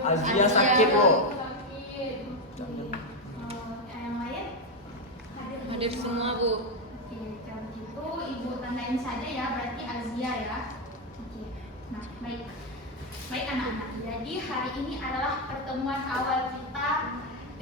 Azia sakit, Bu. Yang lain Hadir semua, Bu. Oke, kalau gitu Ibu tandain saja ya, berarti Azia ya. Oke, nah baik. Baik anak-anak, jadi hari ini adalah pertemuan awal kita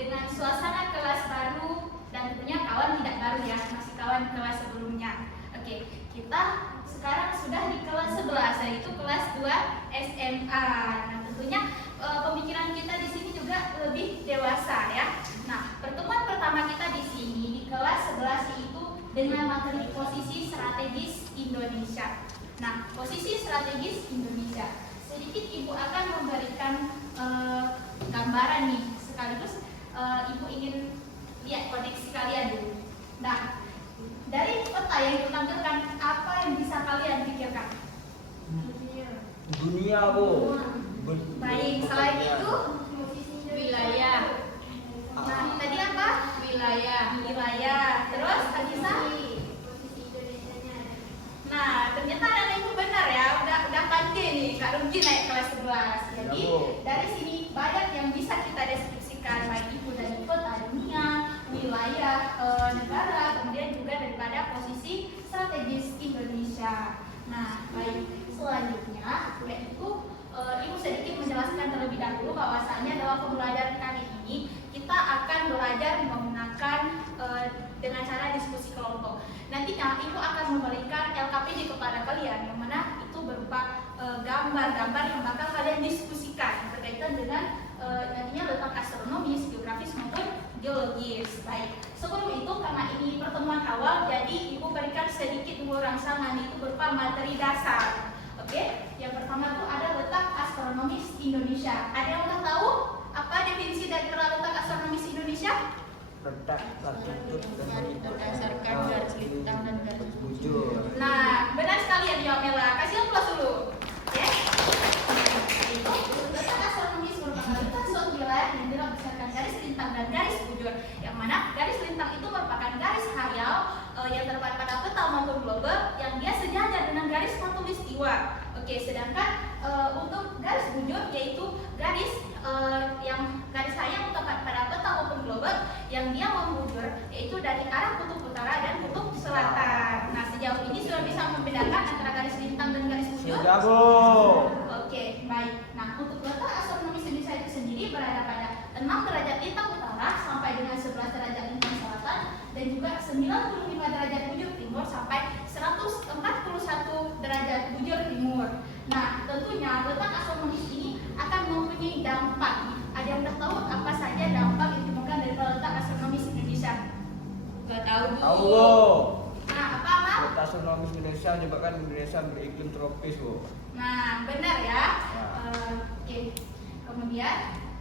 dengan suasana kelas baru dan tentunya kawan tidak baru ya, masih kawan kelas sebelumnya. Oke, kita sekarang sudah di kelas 11, yaitu kelas 2 SMA. Nah tentunya pemikiran kita di sini juga lebih dewasa ya. Nah pertemuan pertama kita di sini di kelas 11 itu dengan materi posisi strategis Indonesia. Nah posisi strategis Indonesia. Sedikit Ibu akan memberikan gambaran nih, sekaligus Ibu ingin lihat koneksi kalian dulu. Nah, dari peta yang ditampilkan, apa yang bisa kalian pikirkan? Dunia, Bu. Baik, selain itu Wilayah. nah, tadi apa? Wilayah. Wilayah. Terus Anissa? Nah, ternyata anak ibu benar ya, udah pandai nih, Kak Rugi naik kelas 11. Jadi dari sini banyak yang bisa kita deskripsikan, baik itu dari peta dunia, wilayah negara, kemudian juga daripada posisi strategis Indonesia. Nah, baik, selanjutnya yaitu Ibu sedikit menjelaskan terlebih dahulu bahwasanya dalam pembelajaran kali ini kita akan belajar menggunakan dengan cara diskusi kelompok. Nantinya Ibu akan memberikan LKPD kepada kalian yang mana itu berupa gambar-gambar yang bakal kalian diskusikan berkaitan dengan nantinya letak astronomis, geografis maupun geologis. Baik, sebelum itu karena ini pertemuan awal, jadi Ibu berikan sedikit dulu rangsangan, itu berupa materi dasar. Oke, yang pertama itu ada letak astronomis Indonesia. Ada yang udah tahu apa definisi dari letak astronomis Indonesia? Letak latitude dan longitude Berdasarkan garis lintang dan garis bujur. Nah, benar sekali ya Diomela. Kasih aplaus dulu. Ya. Itu letak astronomis merupakan letak suatu wilayah yang dilakukan berdasarkan garis lintang dan garis bujur. Yang mana garis lintang itu merupakan garis hayal yang terdapat pada peta maupun globe yang dia sejajar dengan garis khatulistiwa. Oke, sedangkan untuk garis bujur yaitu garis yang garis hayal terdapat pada peta maupun globe yang dia membujur yaitu dari arah kutub utara dan kutub selatan. Nah, sejauh ini sudah bisa membedakan antara garis lintang dan garis bujur? Sudah, Bu. Oke, baik. Nah, untuk letak astronomis Indonesia itu sendiri berada pada 6 derajat lintang utara sampai dengan 11 derajat lintang selatan dan juga 95 derajat bujur timur sampai 141 derajat bujur timur. Nah, tentunya letak astronomis ini akan mempunyai dampak. Ada yang udah tahu apa saja dampak yang ditemukan dari letak astronomis Indonesia? Gak tahu, Bu. Tahu, Bu. Nah, apa Mak? Letak astronomis Indonesia menyebabkan Indonesia beriklim tropis, Bu. Nah, benar ya. Ya. Oke. Kemudian,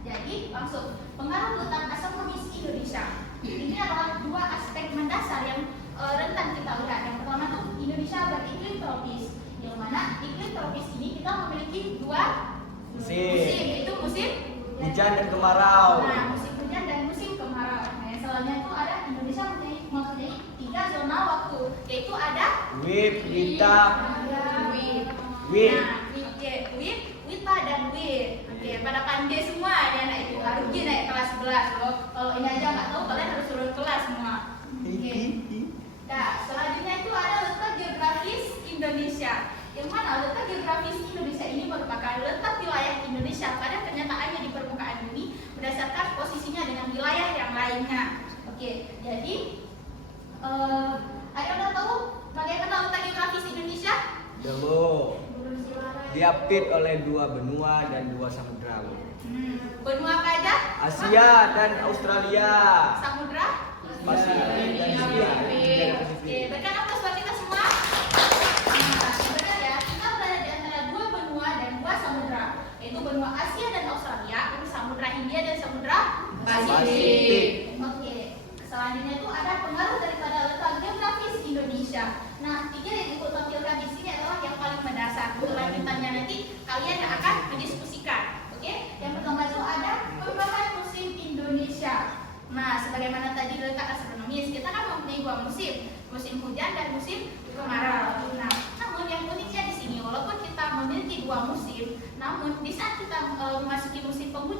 jadi langsung pengaruh letak astronomis Indonesia. Ini adalah dua aspek mendasar yang rentan kita lihat. Yang pertama tuh Indonesia beriklim tropis. Yang mana iklim tropis ini kita memiliki dua musim, yaitu musim Hujan dan kemarau. Nah, musim hujan dan musim kemarau. Nah, yang selanjutnya itu ada Indonesia mempunyai 3 zona waktu, yaitu ada Wib, Wita, Wib. Wib. Nah, Wib, Wita dan Wib. Oke, pada pandai semua ya anak ibu. Rugi naik kelas 11 loh. Kalau ini aja nggak tahu kalian harus turun kelas semua. Oke. Nah, selanjutnya itu ada letak geografis Indonesia. Yang mana letak geografis Indonesia ini merupakan letak wilayah Indonesia pada kenyataannya di permukaan bumi berdasarkan posisinya dengan wilayah yang lainnya. Oke, jadi ada yang tahu bagaimana letak geografis Indonesia? Ya, Bu. Diapit oleh 2 benua dan 2 samudra, Bu. Benua apa aja? Asia dan Australia. Samudra? Pasifik dan India. Oke, berikan aplaus buat kita semua. Nah, sebenarnya kita berada di antara 2 benua dan 2 samudra, yaitu benua Asia dan Australia, terus samudra India dan samudra Pasifik. Oke, selanjutnya itu ada pengaruh daripada letak geografis Indonesia. Nah, 3 yang Ibu tampilkan di sini adalah yang paling mendasar. Untuk lanjutannya nanti kalian yang akan mendiskusikan. Oke, yang pertama itu ada perubahan musim Indonesia. Nah, sebagaimana tadi letak astronomis, kita kan mempunyai 2 musim, musim hujan dan musim kemarau. Nah, namun yang uniknya di sini, walaupun kita memiliki 2 musim, namun di saat kita memasuki musim penghujan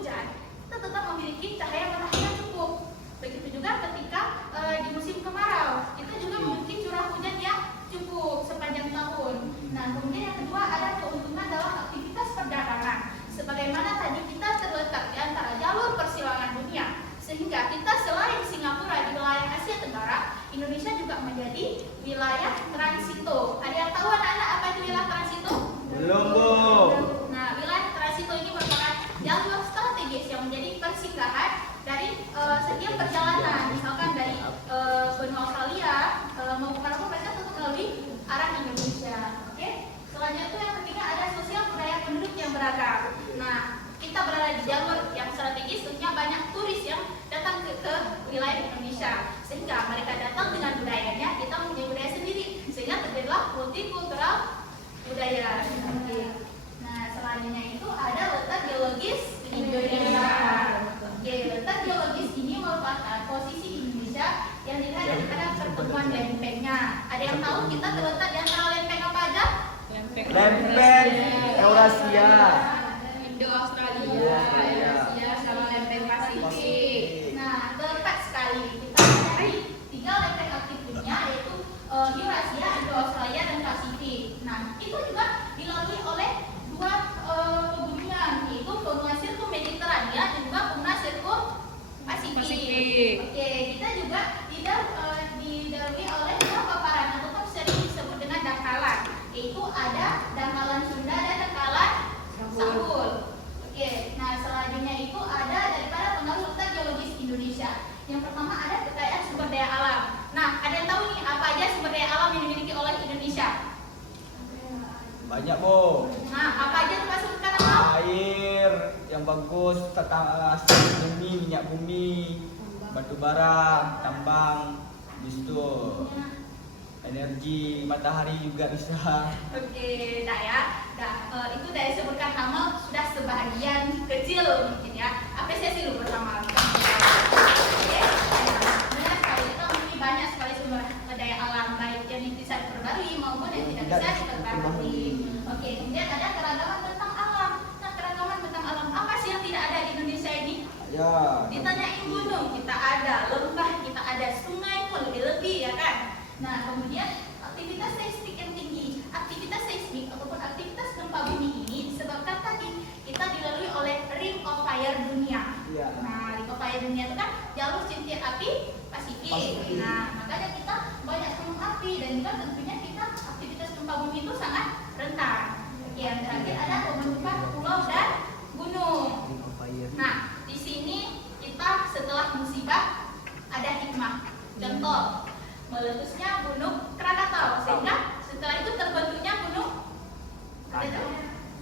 memiliki cahaya matahari yang cukup. Begitu juga ketika di musim kemarau, kita juga memiliki curah hujan yang cukup sepanjang tahun. Nah, kemudian yang kedua ada keuntungan dalam aktivitas perdagangan. Sebagaimana tadi kita terletak di antara jalur persilangan dunia, sehingga kita selain Singapura di wilayah Asia Tenggara, Indonesia juga menjadi wilayah transito. Ada yang tahu anak-anak apa itu wilayah transito? Belum, Bu. Nah, wilayah transito ini merupakan jalur strategis yang menjadi persinggahan dari setiap perjalanan, misalkan dari benua Australia mau ke Eropa, mereka tetap melalui arah Indonesia. Oke. Selanjutnya itu yang ketiga ada sosial budaya penduduk yang beragam. Nah, kita berada di jalur yang strategis, tentunya banyak turis yang datang ke wilayah Indonesia, sehingga mereka datang dengan budayanya, kita mempunyai budaya sendiri, sehingga terjadilah multikultural budaya. Oke. Nah, selanjutnya itu ada letak geologis Indonesia. Oke, letak geologis ini merupakan posisi Indonesia yang dilihat daripada pertemuan lempengnya. Ada yang tahu kita terletak di antara lempeng apa aja? Lempeng Eurasia. Indo-Australia, Eurasia, sama lempeng Pasifik. Nah, tepat sekali. Kita mencari 3 lempeng aktif dunia, yaitu Eurasia, Indo-Australia, dan Pasifik. Nah, itu juga dilalui oleh 2 pegunungan, yaitu benua sirkum Mediterania dan juga benua sirkum Pasifik. Oke, kita juga dilalui oleh 2 paparan atau sering disebut dengan dangkalan, yaitu ada dangkalan Sunda dan dangkalan Sambul. Oke, nah selanjutnya itu ada daripada pengaruh letak geologis Indonesia. Yang pertama ada kekayaan sumber daya alam. Nah, ada yang tahu nih apa aja sumber daya alam yang dimiliki oleh Indonesia? Banyak, Bu. Nah, apa aja tuh Pak sebutkan alam? Air yang bagus, hasil bumi, minyak bumi, batu bara, tambang, itu energi matahari juga bisa. Oke, nah ya, itu dari sebutkan Hamal sudah sebahagian kecil mungkin ya. Apresiasi dulu bersama. Oke, benar sekali kita memiliki banyak sekali sumber daya alam baik yang bisa diperbarui maupun yang tidak bisa diperbarui. Oke, kemudian ada keragaman tentang alam. Nah, keragaman tentang alam apa sih yang tidak ada di Indonesia ini? Ya. Ditanyain gunung, kita ada, lembah, kita ada, sungai pun lebih-lebih ya kan. Nah, kemudian aktivitas seismik yang tinggi. Aktivitas seismik ataupun aktivitas gempa bumi ini disebabkan tadi kita dilalui oleh Ring of Fire dunia. Iya. Nah, Ring of Fire dunia itu kan jalur cincin api Pasifik. Nah, makanya kita banyak gunung api dan juga tentunya kita aktivitas gempa bumi itu sangat rentan. Oke, yang terakhir ada pembentukan pulau dan gunung. Nah, di sini kita setelah musibah ada hikmah. Contoh, meletusnya gunung Krakatau, sehingga setelah itu terbentuknya gunung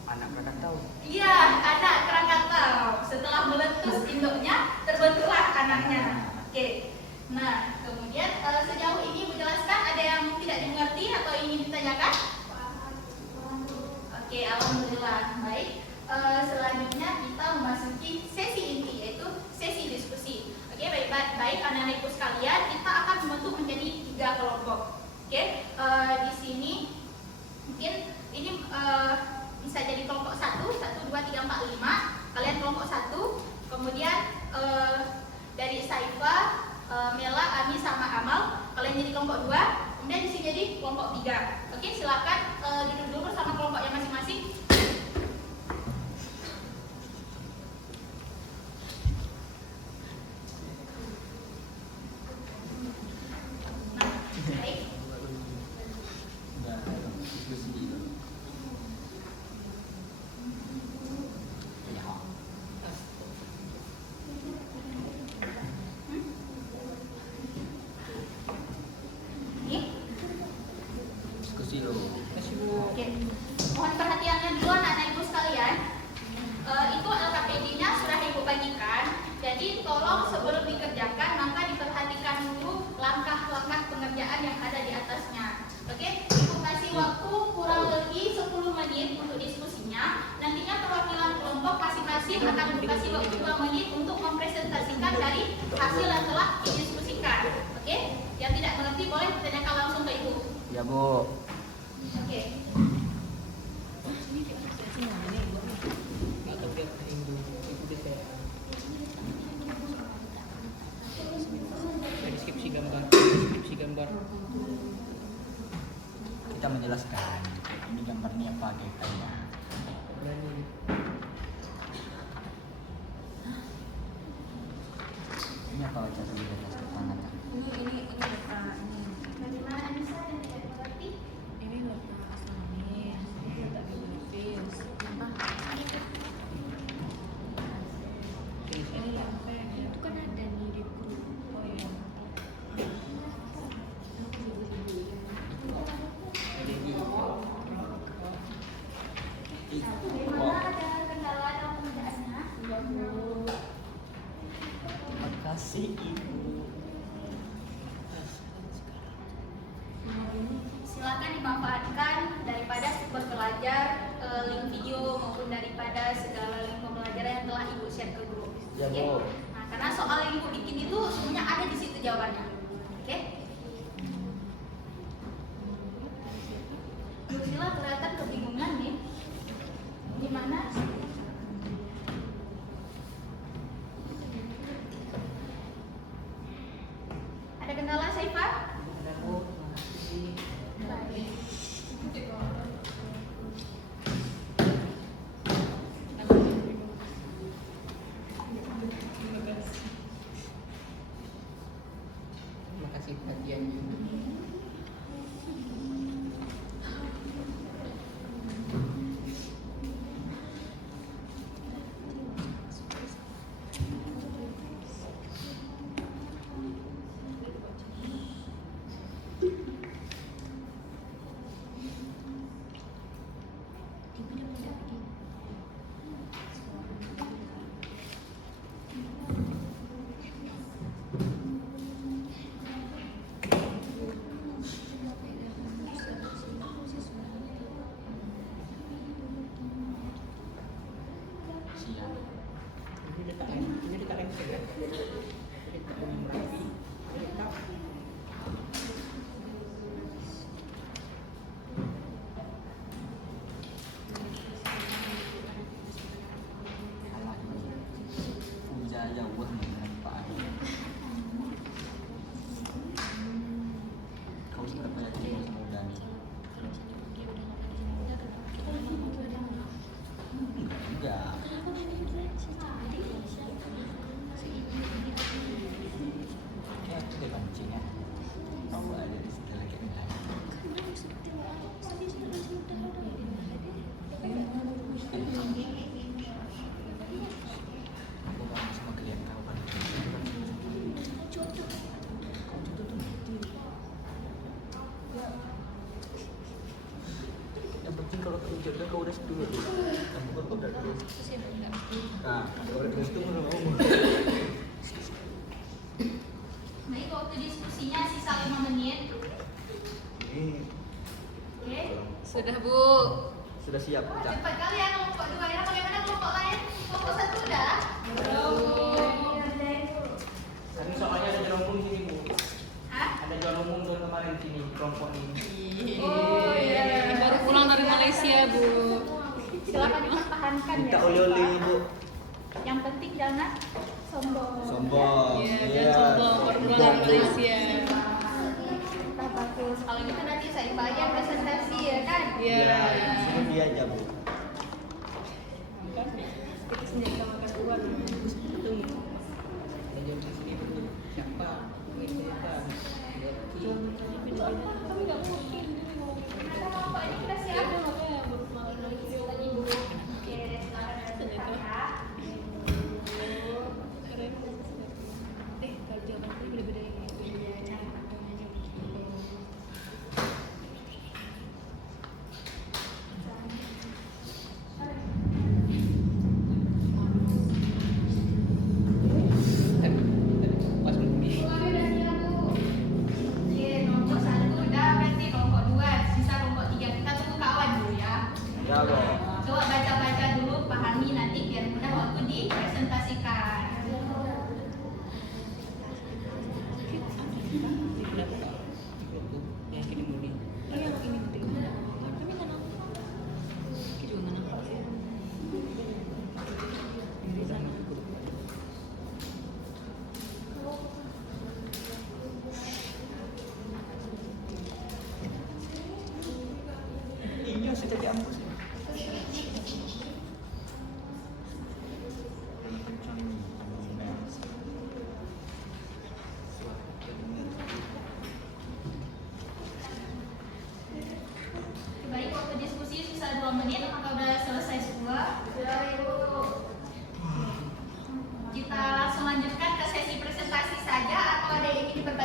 Anak Krakatau. Iya, anak Krakatau. Setelah meletus induknya, terbentuklah anaknya. Oke. Nah, kemudian sejauh ini menjelaskan ada yang tidak dimengerti atau ingin ditanyakan? Oke, alhamdulillah. Baik. Selanjutnya kita memasuki sesi inti, yaitu sesi diskusi. Oke, baik anak-anakku sekalian, kita akan membentuk menjadi 3 kelompok. Oke, di sini mungkin ini bisa jadi kelompok 1, 1, 2, 3, 4, 5. Kalian kelompok 1, kemudian dari Saifa, Mela, Ami, sama Amal, kalian jadi kelompok 2. Kemudian di sini jadi kelompok 3. Oke, silakan duduk dulu bersama kelompoknya masing-masing. Oke, mohon perhatiannya dulu anak-anak ibu sekalian. Itu LKPD-nya sudah ibu bagikan. Jadi tolong sebelum dikerjakan maka diperhatikan dulu langkah-langkah pengerjaan yang ada di atasnya. Oke, ibu kasih waktu kurang lebih 10 menit untuk diskusinya. Nantinya perwakilan kelompok masing-masing akan dikasih waktu 2 menit untuk mempresentasikan dari hasil yang telah didiskusikan. Oke, yang tidak mengerti boleh ditanyakan langsung ke ibu. Ya, Bu. Oke. bagaikannya. Ini apa baca dulu di atas keterangannya? Ini letak ini. Bagaimana bisa dan tidak mengerti? Ini letak asalnya. Ini letak geografis. Ini letak itu kan ada nih di grup. Oh iya. Bagaimana ada kendala dalam pengerjaannya? Makasih ibu. Silakan dimanfaatkan daripada sumber belajar, link video maupun daripada segala link pembelajaran yang telah ibu share ke grup. Ya, Oke? Bu. Nah, karena soal yang ibu bikin itu semuanya ada di situ jawabannya. Oke? Bu Sila kelihatan kebingungan nih. Gimana? Ada kendala, Saifah? Baik. Terima kasih perhatiannya. Siap. Ini letak lengser ya. Ini letak yang rapi. Ini letak. Alah, puja jauh dengan Pak. Kau suka banyak cerita sama Dani? Enggak. Ya, aku udah pancing ya. Kau ada di situ lagi yang lain. Aku ngomong sama kalian tahu kan? Yang penting kalau kau jodoh kau udah setuju. Yang bukan kau udah dulu. Nah, kalau udah setuju mau ngomong. Baik, waktu diskusinya sisa 5 menit. Oke. Sudah, Bu. Sudah siap, Wah, Cak. cepat kali ya kelompok 2 ya. Bagaimana kelompok lain? Kelompok 1 udah? Tapi soalnya ada jalan umum sini Bu. Hah? Ada jalan umum tuh kemarin sini kelompok ini. Oh iya. Baru pulang dari Malaysia, Bu. Silakan dipertahankan Minta ya. oleh-oleh ibu. Yang penting jangan sombong. Sombong. Iya, kan sombong baru pulang dari Malaysia. Nah, bagus. Kalau gitu nanti saya bayar presentasi ya kan? Iya. Ya, sini dia aja bu. Kita sendiri sama makan uang. Ketemu. Ada jalan di sini Bu. Siapa? Siapa? Tapi nggak mungkin. Ada kelompok ini kita siap. Oke, silakan ya. Kalau jawabannya beda-beda ini.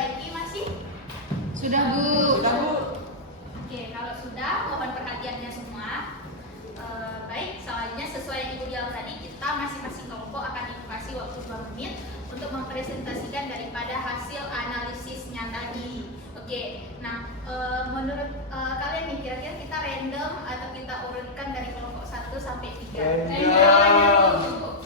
lagi masih? Sudah Bu. Sudah Bu. Oke, kalau sudah mohon perhatiannya semua. Baik, selanjutnya sesuai yang Ibu bilang tadi, kita masing-masing kelompok akan dikasih waktu 2 menit untuk mempresentasikan daripada hasil analisisnya tadi. Oke, nah menurut kalian nih kira-kira kita random atau kita urutkan dari kelompok 1 sampai 3? Random.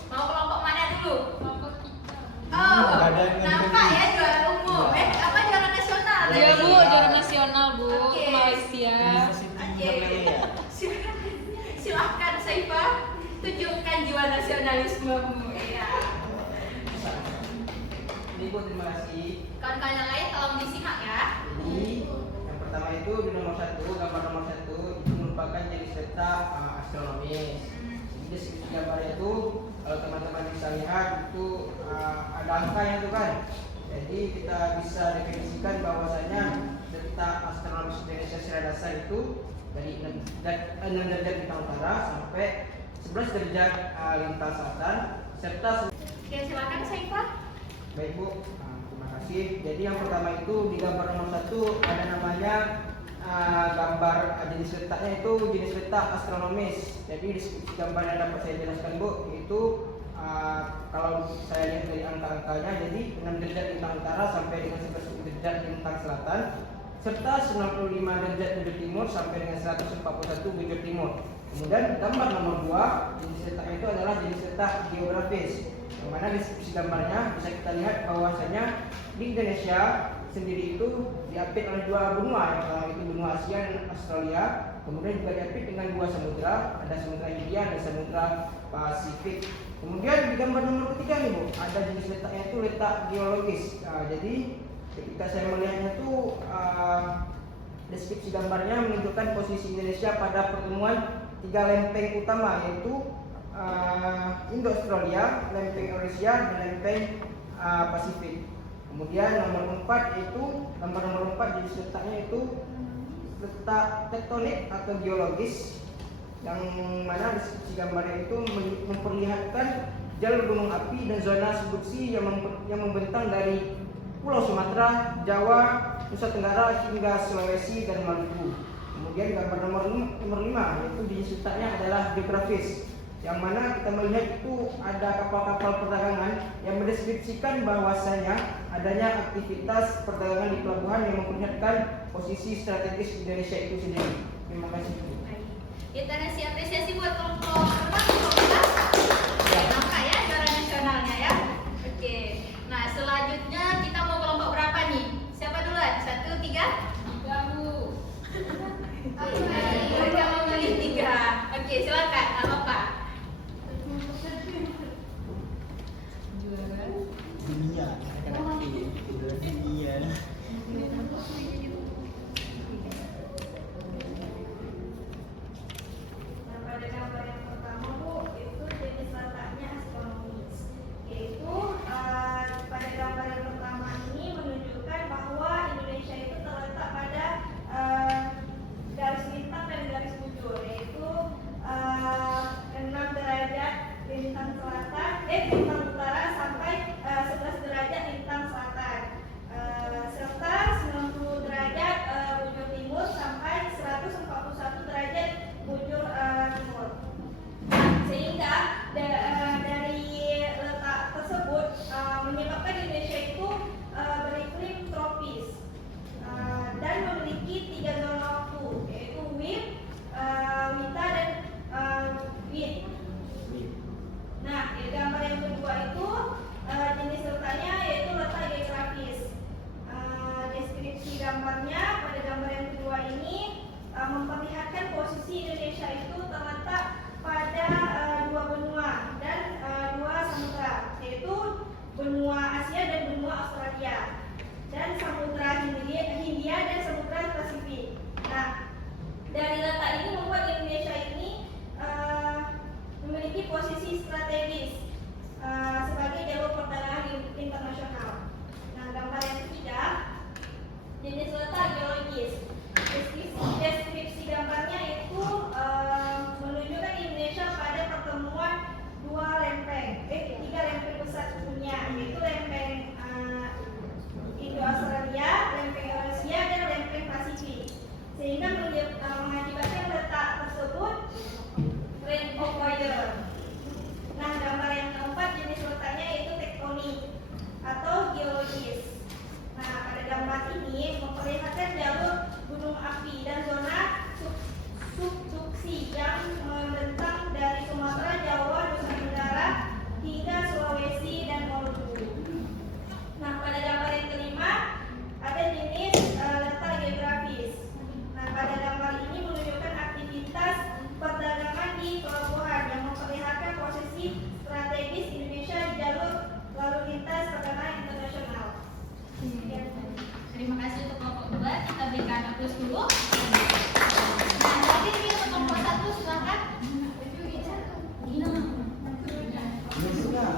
Mau kelompok mana dulu? Kelompok kita. Oh, Nggak ada yang nampak ngerti. ya juara umum. Apa juara nasional? Iya tadi? Bu, juara nasional Bu, Oke. Malaysia. Oke. Silahkan Saifah, tunjukkan jiwa nasionalismemu. Iya. Ini Bu, terima kasih. Kawan-kawan yang lain tolong disimak ya. Jadi yang pertama itu di nomor 1, gambar nomor 1 itu merupakan jenis peta astronomis. Jadi deskripsi gambarnya itu kalau teman-teman bisa lihat itu ada angkanya itu kan. Jadi kita bisa definisikan bahwasanya peta astronomis Indonesia secara dasar itu dari 6 derajat lintang utara sampai 11 derajat lintang selatan serta. Oke, silakan Saifah. Baik Bu, terima kasih. Jadi yang pertama itu di gambar nomor 1 ada namanya gambar jenis letaknya itu jenis letak astronomis. Jadi deskripsi gambar yang dapat saya jelaskan Bu, itu kalau saya lihat dari angka-angkanya, jadi 6 derajat lintang utara sampai dengan 11 derajat lintang selatan serta 95 derajat bujur timur sampai dengan 141 bujur timur. Kemudian gambar nomor 2 jenis letaknya itu adalah jenis letak geografis, yang mana deskripsi gambarnya bisa kita lihat bahwasanya di Indonesia sendiri itu diapit oleh 2 benua, yang pertama itu benua Asia dan Australia, kemudian juga diapit dengan 2 samudra, ada samudra Hindia dan samudra Pasifik. Kemudian di gambar nomor 3 nih Bu, ada jenis letaknya itu letak geologis. Jadi ketika saya melihatnya itu deskripsi gambarnya menunjukkan posisi Indonesia pada pertemuan 3 lempeng utama, yaitu Indo-Australia, lempeng Eurasia, dan lempeng Pasifik. Kemudian nomor 4 itu gambar nomor 4 jenis letaknya itu letak tektonik atau geologis, yang mana deskripsi gambarnya itu memperlihatkan jalur gunung api dan zona subduksi yang membentang dari Pulau Sumatera, Jawa, Nusa Tenggara hingga Sulawesi dan Maluku. Kemudian gambar nomor 5 yaitu jenis letaknya adalah geografis, yang mana kita melihat itu ada kapal-kapal perdagangan yang mendeskripsikan bahwasanya adanya aktivitas perdagangan di pelabuhan yang memperlihatkan posisi strategis Indonesia itu sendiri. Terima kasih. Kita kasih apresiasi buat kelompok renang, kelompok Oke, nampak ya juara nasionalnya ya. Oke, nah selanjutnya kita mau kelompok berapa nih? Siapa duluan? 1, 3? 3 Bu. Mereka mau milih 3. Oke, silakan. Apa Pak? Juara. Dunia, kita kena dunia. Pada gambar yang pertama Bu, itu jenis letaknya astronomis, yaitu ini memperlihatkan jalur gunung api dan zona subduksi yang membentang dari Sumatera, Jawa, Nusa Tenggara hingga Sulawesi dan Maluku. Nah, pada gambar yang kelima ada jenis letak geografis. Nah, pada gambar ini menunjukkan aktivitas perdagangan di pelabuhan yang memperlihatkan posisi strategis Indonesia di jalur lalu lintas perdagangan internasional. Terima kasih untuk kelompok 2. Kita berikan aplaus dulu. Nah, terakhir ini untuk kelompok 1 silakan.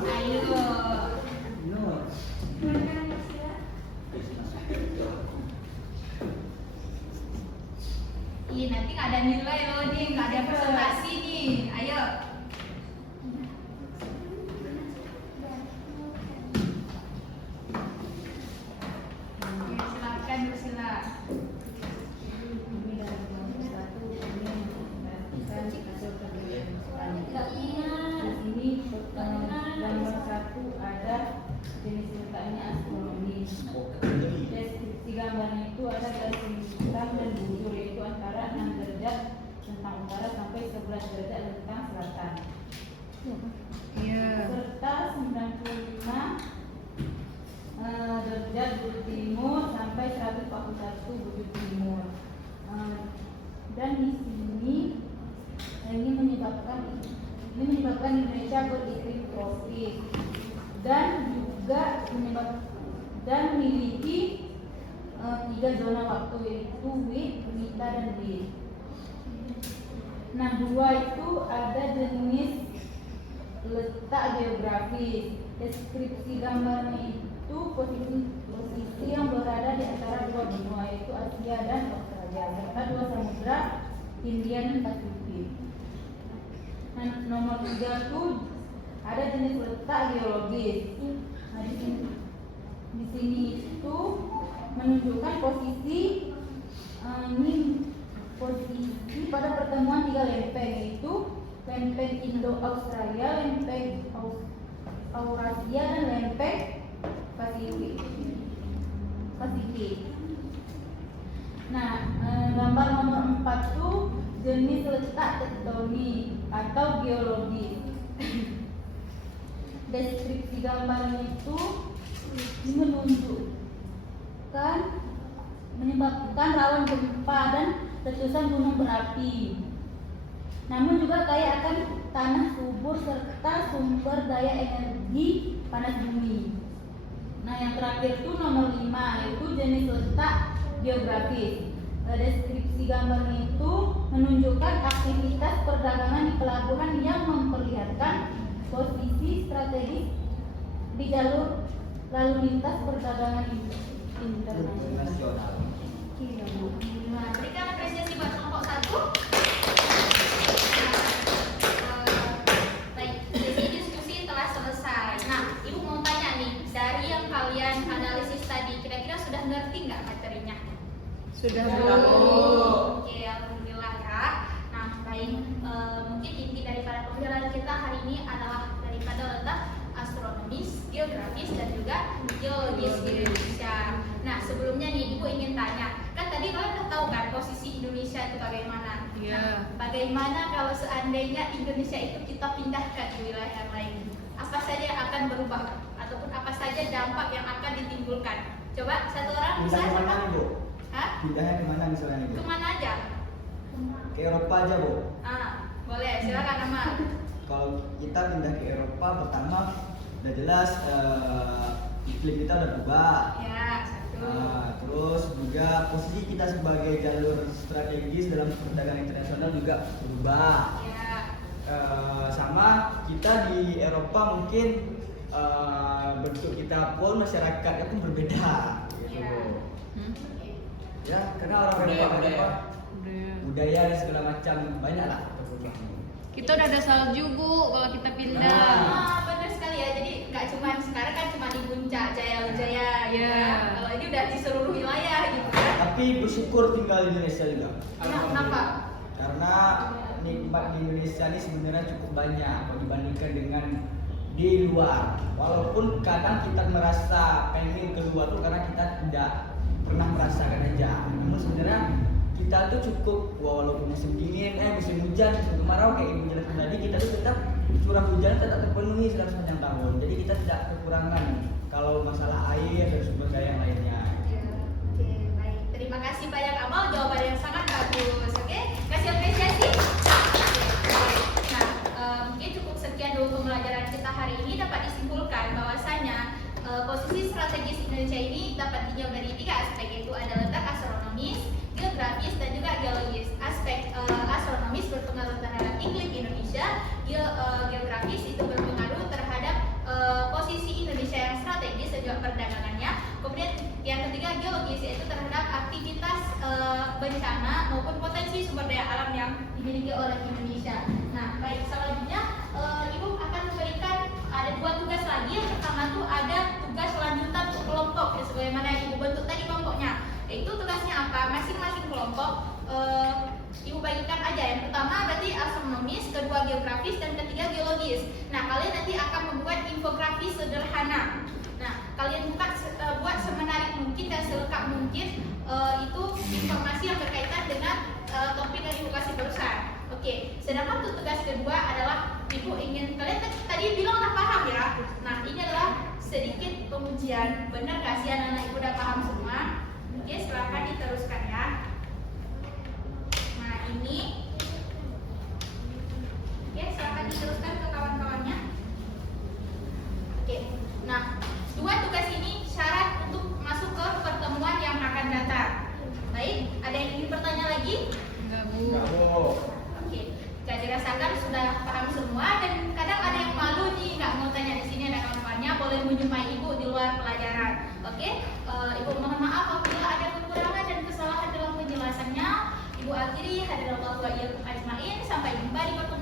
Ayo. Ih, nanti nggak ada nilai loh nih, nggak ada presentasi nih. Ayo. Oke, silakan Rusila. Gambar 1 ada jenis letaknya astronomi. Deskripsi gambarnya itu ada garis hitam dan bujur, yaitu antara 6 derajat tentang utara sampai 11 derajat tentang selatan. Serta 95 derajat bujur timur sampai 141 bujur timur. Dan di sini ini menyebabkan Indonesia beriklim tropis dan juga memiliki 3 zona waktu, yaitu WIT, WITA, dan WIT. Nah, 2 itu ada jenis letak geografis. Deskripsi gambarnya itu posisi yang berada di antara 2 benua, yaitu Asia dan Australia, serta 2 samudra, Hindia dan Pasifik. Nah, nomor 3 itu ada jenis letak geologis. Nah, di sini itu menunjukkan posisi pada pertemuan 3 lempeng, yaitu lempeng Indo-Australia, lempeng Eurasia, dan lempeng Pasifik. Nah, gambar nomor 4 itu jenis letak tektonik atau geologi. Deskripsi gambarnya itu menyebabkan rawan gempa dan letusan gunung berapi. Namun juga kaya akan tanah subur serta sumber daya energi panas bumi. Nah, yang terakhir itu nomor 5, yaitu jenis letak geografis. Deskripsi gambarnya itu menunjukkan aktivitas perdagangan di pelabuhan yang memperlihatkan posisi strategis di jalur lalu lintas perdagangan internasional. Nah, berikan apresiasi buat kelompok 1. Baik, sesi diskusi telah selesai. Nah, Ibu mau tanya nih, dari yang kalian analisis tadi, kira-kira sudah ngerti nggak materinya? Sudah. Oke, alhamdulillah ya. Nah, baik, mungkin inti daripada pembelajaran kita hari ini adalah daripada letak astronomis, geografis, dan juga geologis di Indonesia. Nah, sebelumnya nih Ibu ingin tanya, kan tadi kalian udah tahu kan posisi Indonesia itu bagaimana? Iya. Nah, bagaimana kalau seandainya Indonesia itu kita pindahkan ke wilayah yang lain? Apa saja yang akan berubah? Ataupun apa saja dampak yang akan ditimbulkan? Coba satu orang bisa? Pindah kemana nih, Bu? Hah? Pindahnya kemana misalnya nih, Bu? Kemana aja? Ke Eropa aja, Bu. Boleh, silakan Amal. Kalau kita pindah ke Eropa, pertama udah jelas iklim kita udah berubah. Ya, satu. Terus juga posisi kita sebagai jalur strategis dalam perdagangan internasional juga berubah. Ya. Sama kita di Eropa mungkin bentuk kita pun masyarakatnya pun berbeda gitu. Ya. Ya, karena orang Eropa budaya dan segala macam banyak lah perubahan. Kita udah ada salju, Bu, kalau kita pindah. Nah. Benar sekali ya. Jadi nggak cuma sekarang kan cuma di Puncak Jaya Wijaya gitu Iya. ya. Kalau ini udah di seluruh wilayah gitu kan. Tapi bersyukur tinggal di Indonesia juga. Kenapa? Karena nikmat di Indonesia ini sebenarnya cukup banyak kalau dibandingkan dengan di luar. Walaupun kadang kita merasa pengen keluar tuh karena kita tidak pernah merasakan aja. Namun sebenarnya kita tuh cukup walaupun musim dingin, musim hujan, musim kemarau kayak Ibu jelaskan tadi, kita tuh tetap curah hujan tetap terpenuhi selama sepanjang tahun. Jadi kita tidak kekurangan kalau masalah air dan sumber daya yang lainnya. Oke, baik. Terima kasih banyak Amal, jawaban yang sangat bagus. Oke, kasih apresiasi. Nah, mungkin cukup sekian dulu pembelajaran kita hari ini. Dapat disimpulkan bahwasanya posisi strategis Indonesia ini dapat dijawab dari 3 aspek, yaitu ada letak astronomis, geografis, dan juga geologis. Aspek astronomis berpengaruh terhadap iklim Indonesia, geografis itu berpengaruh terhadap posisi Indonesia yang strategis dan juga perdagangannya. Kemudian yang ketiga geologis, yaitu terhadap aktivitas bencana maupun potensi sumber daya alam yang dimiliki oleh Indonesia. Nah, baik, selanjutnya Ibu akan memberikan ada 2 tugas lagi. Yang pertama tuh ada tugas lanjutan untuk kelompok, ya, sebagaimana Ibu bentuk tadi kelompoknya. Itu tugasnya apa? Masing-masing kelompok Ibu bagikan aja. Yang pertama berarti astronomis, kedua geografis, dan ketiga geologis. Nah, kalian nanti akan membuat infografis sederhana. Nah, kalian buat semenarik mungkin dan selengkap mungkin itu informasi yang berkaitan dengan topik yang Ibu kasih barusan. Oke, sedangkan untuk tugas kedua adalah Ibu ingin, kalian tadi bilang udah paham ya. Nah, ini adalah sedikit pengujian. Benar gak sih anak-anak Ibu udah paham semua? Oke, silakan diteruskan ya. Nah, ini. Oke, silakan diteruskan ke kawan-kawannya. Oke, nah 2 tugas ini syarat untuk masuk ke pertemuan yang akan datang. Baik, ada yang ingin bertanya lagi? Enggak, Bu. Enggak, Bu. Oke, jadi dirasakan sudah paham semua, dan kadang ada yang malu nih nggak mau tanya di sini, ada kawan-kawannya boleh menjumpai Ibu di luar pelajaran. Oke, Ibu mohon maaf apabila ada kekurangan dan kesalahan dalam penjelasannya. Ibu akhiri, hadirallahu wa iyyakum ajmain. Sampai jumpa di pertemuan